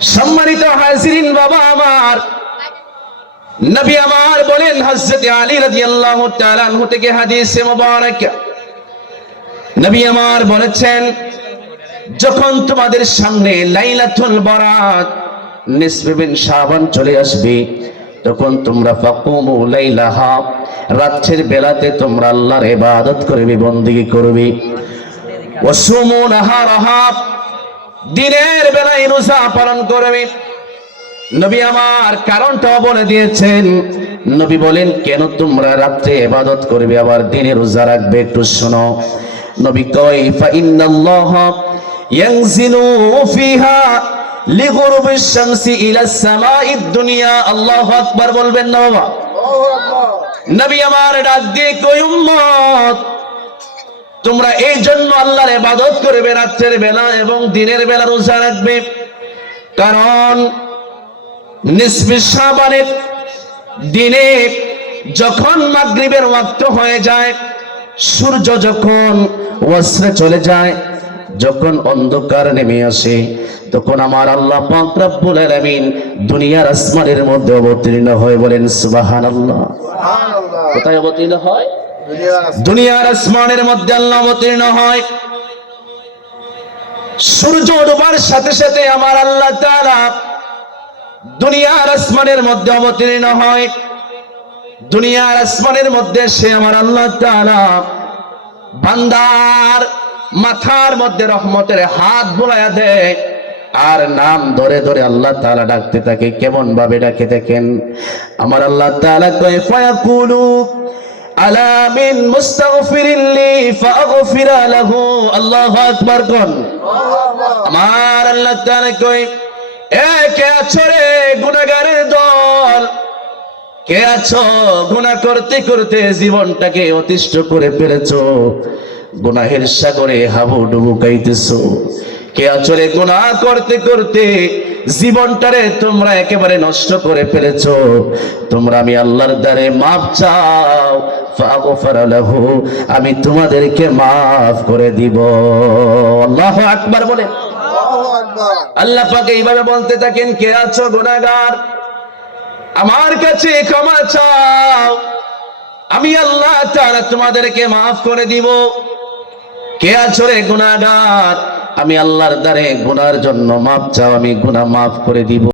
সম্মানিত হাজিরিন বাবা আমার, নবী আমার বলেন, হযরত আলী রাদিয়াল্লাহু তাআলা আনহু থেকে হাদিসে মুবারক, নবী আমার বলেছেন, যখন তোমাদের সামনে লাইলাতুল বারাত নিসফে বিন শাবান চলে আসবে, তখন তোমরা ফাকুমু লাইলাহা, রাতের বেলাতে তোমরা আল্লাহর ইবাদত করবে, বندگی করবে, ওয়াসুমু নাহারাহা, দিনের বেলায় রোজা পালন করবে। নবী আমার কারণটাও বলে দিয়েছেন। নবী বলেন, কেন তোমরা রাতে ইবাদত করবে আবার দিনে রোজা রাখবে? একটু শোনো। নবী কয়, ফা ইন্নাল্লাহা ইয়ানজিলু ফিহা লিগুরুবিশ শামসি ইলাস সামাঈদ দুনিয়া। আল্লাহু আকবার বলবেন না বাবা? আল্লাহু আকবার। নবী আমার ডাক দিয়ে কয়, উম্মত, তোমরা এই জন্য আল্লাহর ইবাদত করবে রাতের বেলা এবং দিনের বেলা রোজা রাখবে, কারণ নিসফে শাবানের দিনে যখন মাগরিবের ওয়াক্ত হয়ে যায়, সূর্য যখন ওয়াসরে চলে যায়, যখন অন্ধকার নেমে আসে, তখন আমার আল্লাহ পাক রব্বুল আলামিন দুনিয়ার আসমানের মধ্যে অবতীর্ণ হয়। বলেন সুবহানাল্লাহ। সুবহানাল্লাহ। কোথায় অবতীর্ণ হয়? দুনিয়ার আসমানের মধ্যে আল্লাহ অবতীর্ণ হয়। সূর্য ডোবার সাথে সাথে আমার আল্লাহ তাআলা দুনিয়ার আসমানের মধ্যে অবতীর্ণ হয়। দুনিয়ার আসমানের মধ্যে সে আমার আল্লাহ তাআলা বান্দার মাথার মধ্যে রহমতের হাত বুলায়া দেয়, আর নাম ধরে ধরে আল্লাহ তাআলা ডাকতে থাকে। কেমন ভাবে ডাকে দেখেন। আমার আল্লাহ তাআলা কয়, ফায়াকুলু আলা মিন মুস্তাগফিরিন লি ফাগফিরা লাহু। আল্লাহু আকবার কোন। আমার আল্লাহ তাআলা কয়, এ কে আছো রে গুনাহগারের দল, কে আছো গুনাহ করতে করতে জীবনটাকে অতিষ্ঠ করে ফেলেছো, গুনাহের সাগরে হাবুডুবু খাইতেছো? কে আছো রে গুনাহ করতে করতে জীবনটারে তোমরা একেবারে নষ্ট করে ফেলেছো? তোমরা আমি আল্লাহর দ্বারে মাফ চাও, ফাগফার লাহু, আমি তোমাদেরকে মাফ করে দিব। আল্লাহু আকবার বলে। আল্লাহ পাক এইভাবে বলতে থাকেন, কে আছো গুনাহগার, আমার কাছে ক্ষমা চাও, আমি আল্লাহ তাআলা তোমাদেরকে মাফ করে দিব। কে আছো রে গুনাহগার, আমি আল্লাহর দ্বারে গুনার জন্য মাফ চাও, আমি গুনাহ মাফ করে দিব।